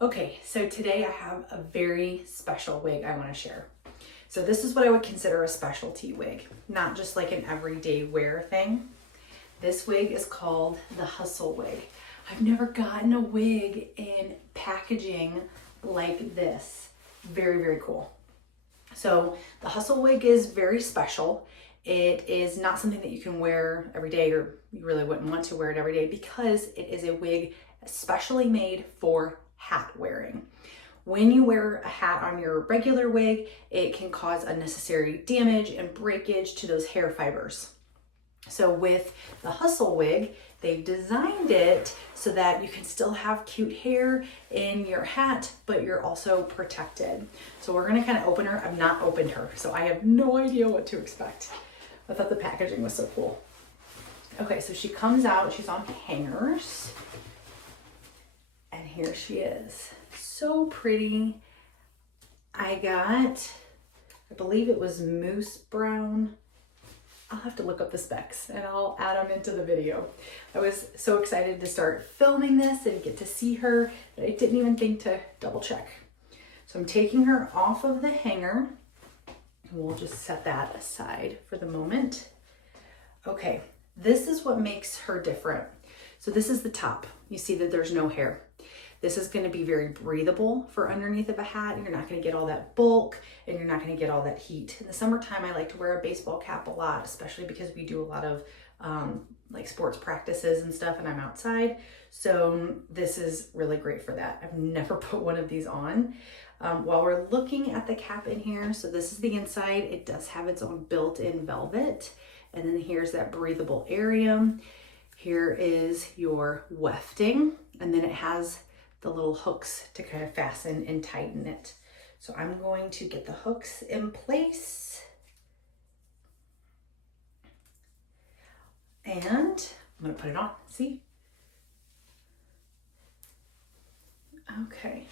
Okay, so today I have a very special wig I want to share. So this is what I would consider a specialty wig, not just like an everyday wear thing. This wig is called the Hustle Wig. I've never gotten a wig in packaging like this. Very, very cool. So the Hustle Wig is very special. It is not something that you can wear every day, or you really wouldn't want to wear it every day, because it is a wig especially made for hat wearing. When you wear a hat on your regular wig, it can cause unnecessary damage and breakage to those hair fibers. So with the Hustle Wig, they've designed it so that you can still have cute hair in your hat, but you're also protected. So we're gonna kind of open her. I've not opened her, so I have no idea what to expect. I thought the packaging was so cool. Okay, so she comes out, she's on hangers. And here she is. So pretty. I believe it was moose brown. I'll have to look up the specs and I'll add them into the video. I was so excited to start filming this and get to see her that I didn't even think to double check. So I'm taking her off of the hanger. We'll just set that aside for the moment. Okay, this is what makes her different. So this is the top. You see that there's no hair. This is going to be very breathable for underneath of a hat. You're not going to get all that bulk and you're not going to get all that heat. In the summertime, I like to wear a baseball cap a lot, especially because we do a lot of like sports practices and stuff and I'm outside. So this is really great for that. I've never put one of these on. While we're looking at the cap in here, so this is the inside. It does have its own built-in velvet. And then here's that breathable area. Here is your wefting, and then it has the little hooks to kind of fasten and tighten it. So I'm going to get the hooks in place. And I'm gonna put it on, see? Okay.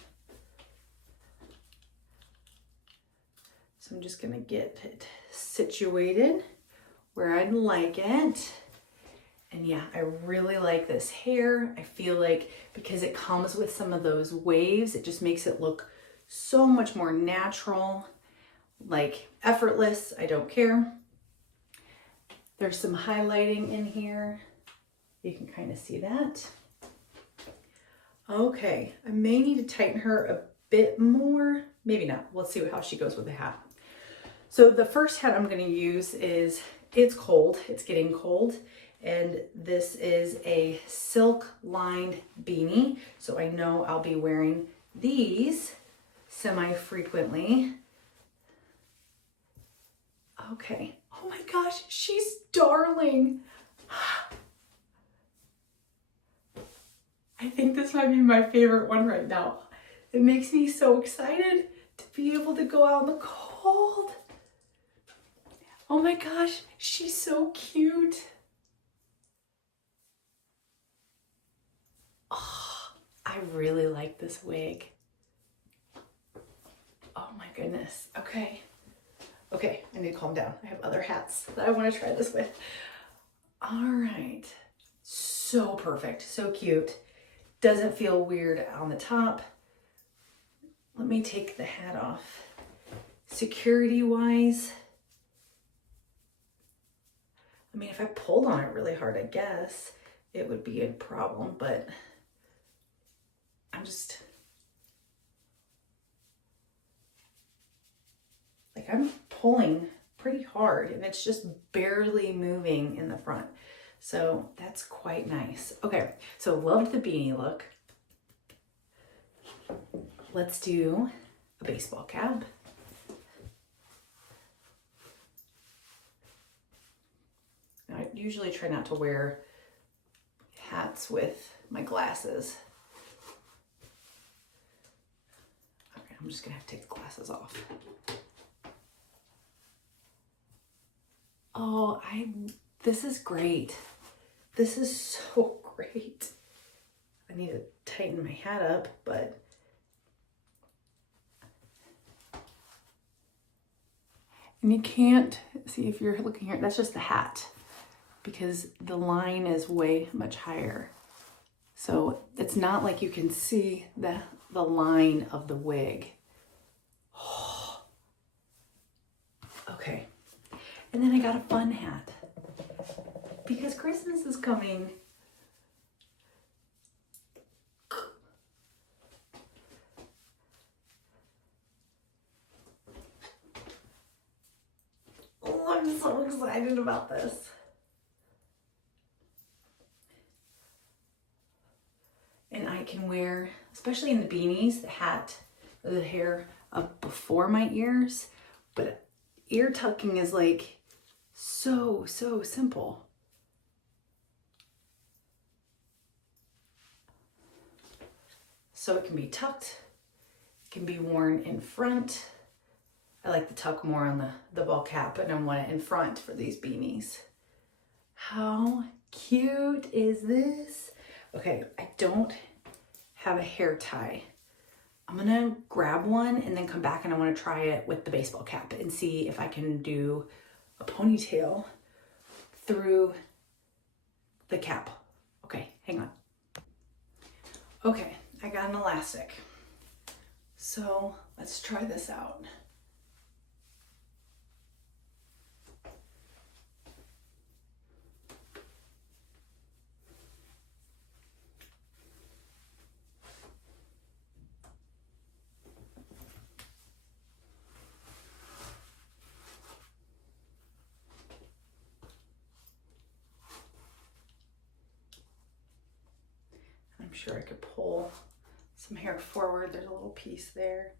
So I'm just gonna get it situated where I'd like it. And yeah, I really like this hair. I feel like because it comes with some of those waves, it just makes it look so much more natural, like effortless. I don't care. There's some highlighting in here. You can kind of see that. Okay, I may need to tighten her a bit more. Maybe not. Let's see how she goes with the hat. So the first hat I'm going to use is, it's cold. It's getting cold. And this is a silk lined beanie. So I know I'll be wearing these semi-frequently. Okay. Oh my gosh, she's darling. I think this might be my favorite one right now. It makes me so excited to be able to go out in the cold. Oh my gosh, she's so cute. Oh, I really like this wig. Oh my goodness. Okay. Okay, I need to calm down. I have other hats that I want to try this with. All right. So perfect. So cute. Doesn't feel weird on the top. Let me take the hat off. Security wise, I mean, if I pulled on it really hard, I guess it would be a problem, but I'm pulling pretty hard and it's just barely moving in the front. So that's quite nice. Okay, so loved the beanie look. Let's do a baseball cap. Now, I usually try not to wear hats with my glasses. Okay, I'm just gonna have to take the glasses off. Oh, this is great. This is so great. I need to tighten my hat up, but and you can't see if you're looking here, that's just the hat because the line is way much higher. So it's not like you can see the line of the wig. Okay. And then I got a fun hat because Christmas is coming. Oh, I'm so excited about this. And I can wear, especially in the beanies, the hat, the hair up before my ears. But ear tucking is like so simple. So it can be tucked, it can be worn in front. I like the tuck more on the ball cap, and I want it in front for these beanies. How cute is this? Okay, I don't have a hair tie. I'm gonna grab one and then come back, and I wanna try it with the baseball cap and see if I can do a ponytail through the cap. Okay, hang on. Okay, I got an elastic. So let's try this out. I'm sure I could pull some hair forward. There's a little piece there.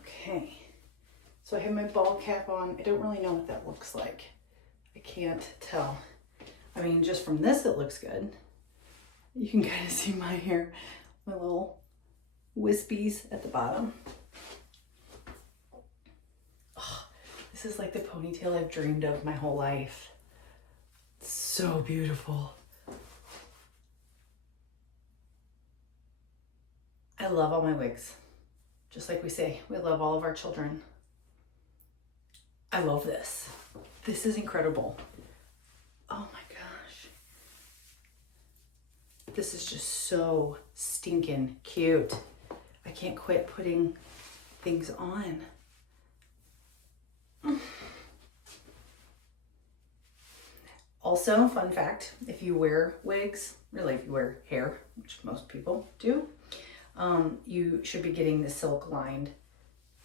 Okay, so I have my ball cap on. I don't really know what that looks like. I can't tell. I mean, just from this, it looks good. You can kind of see my hair, my little wispies at the bottom. Oh, this is like the ponytail I've dreamed of my whole life. It's so beautiful. I love all my wigs. Just like we say, we love all of our children. I love this. This is incredible. Oh my gosh. This is just so stinking cute. I can't quit putting things on. Also, fun fact, if you wear wigs, really if you wear hair, which most people do, you should be getting the silk lined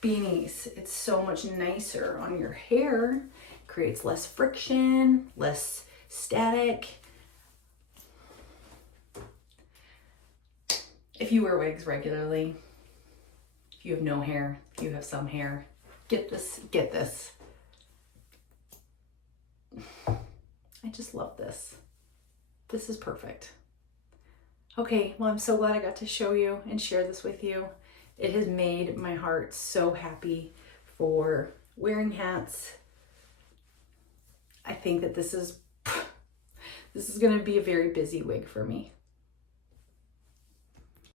beanies. It's so much nicer on your hair, creates less friction, less static. If you wear wigs regularly, if you have no hair, if you have some hair, get this, get this. I just love this. This is perfect. Okay, well, I'm so glad I got to show you and share this with you. It has made my heart so happy for wearing hats. I think that this is gonna be a very busy wig for me.